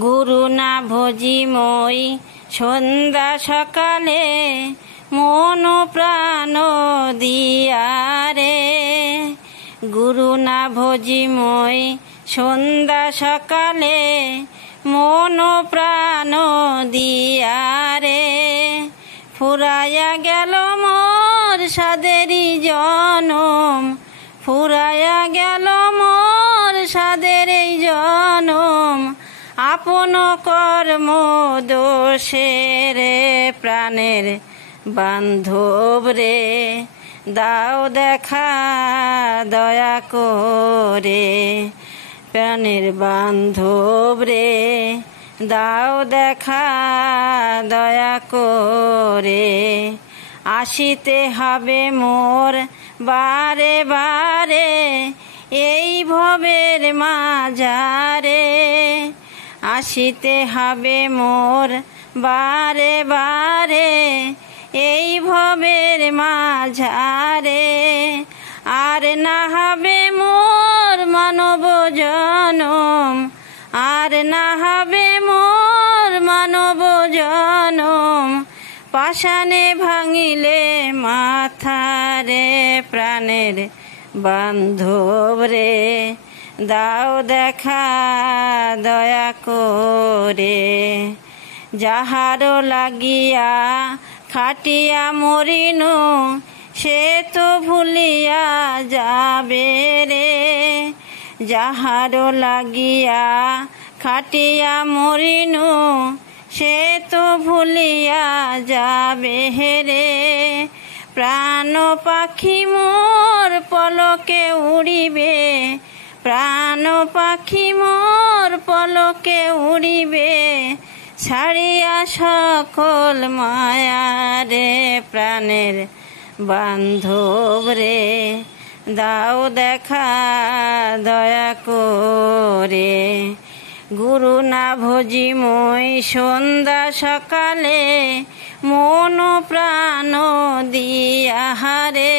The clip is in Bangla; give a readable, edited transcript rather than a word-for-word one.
গুরু না ভজি মই সন্ধ্যা সকালে মন প্রাণ দিয়ারে। গুরু না ভজি মই সন্ধ্যা সকালে মন প্রাণ দিয়ারে। ফুরাইয়া গেল মোর সাদেরই জনম, ফুরাইয়া গেল মোর সাদের এই জনম। আপন কর্ম দোষে রে প্রাণের বান্ধব রে, দাও দেখা দয়া করে। প্রাণের বান্ধব রে, দাও দেখা দয়া করে। আসিতে হবে মোর বারে বারে এই ভবের মাঝারে। আসিতে হবে মোর বারে বারে এই ভবের মাঝারে। আর না হবে মোর মানব জনম, আর না হবে মোর মানব জনম। পাষাণে ভাঙিলে মাথারে প্রাণের বান্ধব রে, দাও দেখা দয়া করে। যাহারো লাগিয়া খাটিয়া মরিনু সে তো ভুলিয়া যাবে রে। যাহারো লাগিয়া খাটিয়া মরিনু সে তো ভুলিয়া যাবে রে। প্রাণ পাখি মোর পলকে উড়িবে, প্রাণ পাখি মোর পলকে উড়িবে। ছাড়িয়া সকল মায়া রে প্রাণের বান্ধব রে, দাও দেখা দয়া করে। গুরু না ভজি মই সন্ধ্যা সকালে মন প্রাণ দিয়া হারে।